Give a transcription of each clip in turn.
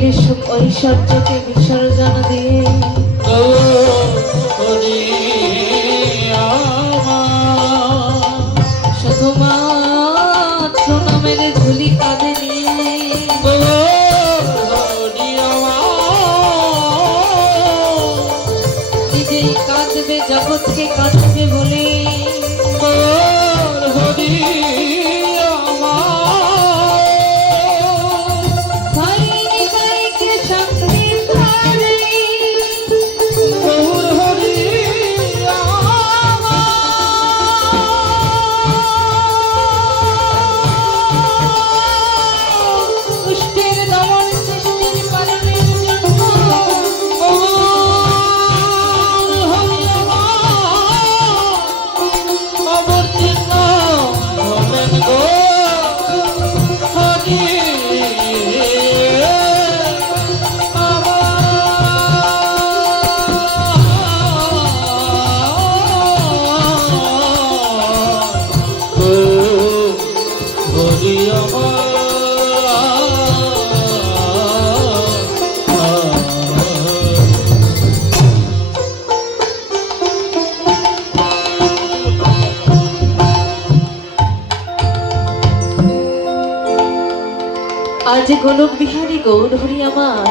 গোলকের সুখ ঐশ্বর্যকে বিসর্জন দিয়ে আজ গোলক বিহারী গৌর আমার।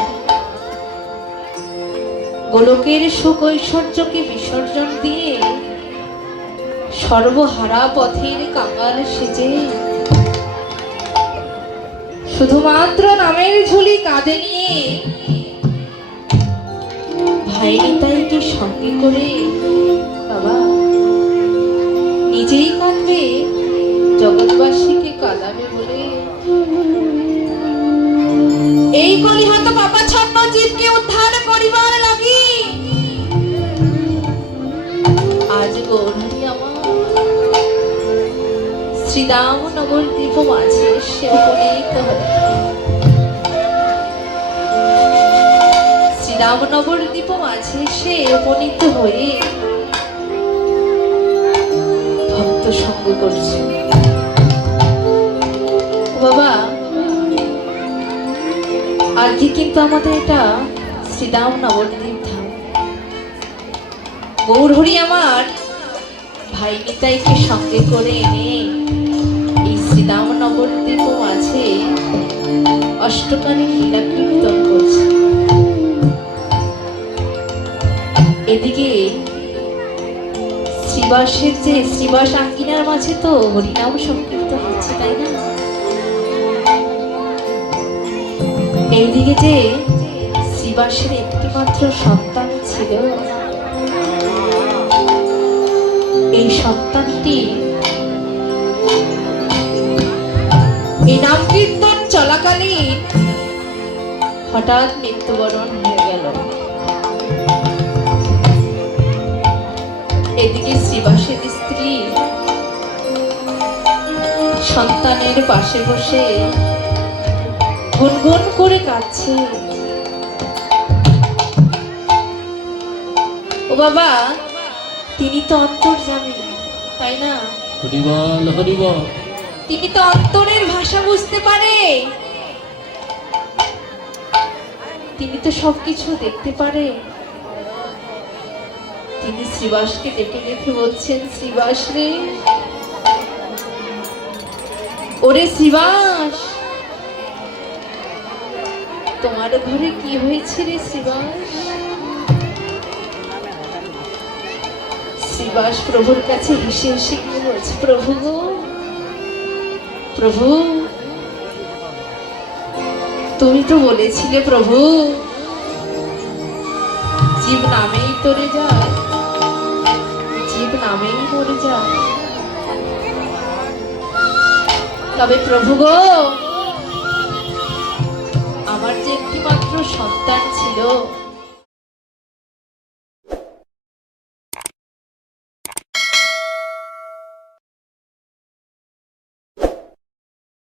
গোলকের সুখ ঐশ্বর্যকে বিসর্জন দিয়ে সর্বহারা পথের কাঙাল সেজে। শুধুমাত্র নামের ঝুলি কাঁধে নিয়ে ভাই নিতাইকে সঙ্গে করে বাবা, নিজেই কাঁদবে জগৎবাসীকে কাঁদাবে বলে। এই কলিহত পাপা ছন্ন জীবকে উদ্ধার করিবার লাগি। আজ গৌরী আমার শ্রীরাম নগর দ্বীপ মাঝে সে উপনীত হল শ্রীরামনগর দ্বীপ মাঝে সে উপনীত হয়ে ভক্ত সঙ্গ করছে। আজকে কিন্তু আমাদের এটা শ্রীরাম নবদ্বীপ ধাম গৌরহরি আমার ভাই নিতাইকে সঙ্গে করে এনে এই শ্রীরাম নবদ্বীপ আছে অষ্টকালী লীলা কীর্তন করছে। এদিকে শ্রীবাসের যে শ্রীবাস আঙ্গিনার মাঝে তো হরিনাম সংকীর্তন হচ্ছে, তাই না? এইদিকে যে শ্রীবাসের একটি মাত্র সন্তান ছিল, এই সন্তানটি এই নাম কীর্তন চলাকালীন হঠাৎ মৃত্যুবরণ হয়ে গেল। এদিকে শ্রীবাসের স্ত্রী সন্তানের পাশে বসে গুনগুন করে কাঁদছে। ও বাবা তিনি তো অন্তর্জামী তাই না? হরিবল হরিবল তিনি তো অন্তরের ভাষা বুঝতে পারে। তিনি তো সবকিছু দেখতে পারে। তিনি শ্রীবাসকে ডেকে ডেকে বলছেন শ্রীবাস রে। ওরে শ্রীবাস! তোমার ঘরে কি হয়েছে রে শ্রীবাস প্রভুর কাছে হেসে হেসে বলছে, প্রভু গো, প্রভু, তুমি তো বলেছিলে প্রভু, জীব নামেই তরে যায়, জীব নামেই মরে যায়। তবে প্রভু গো আমার যে একটিমাত্র সন্তান ছিল।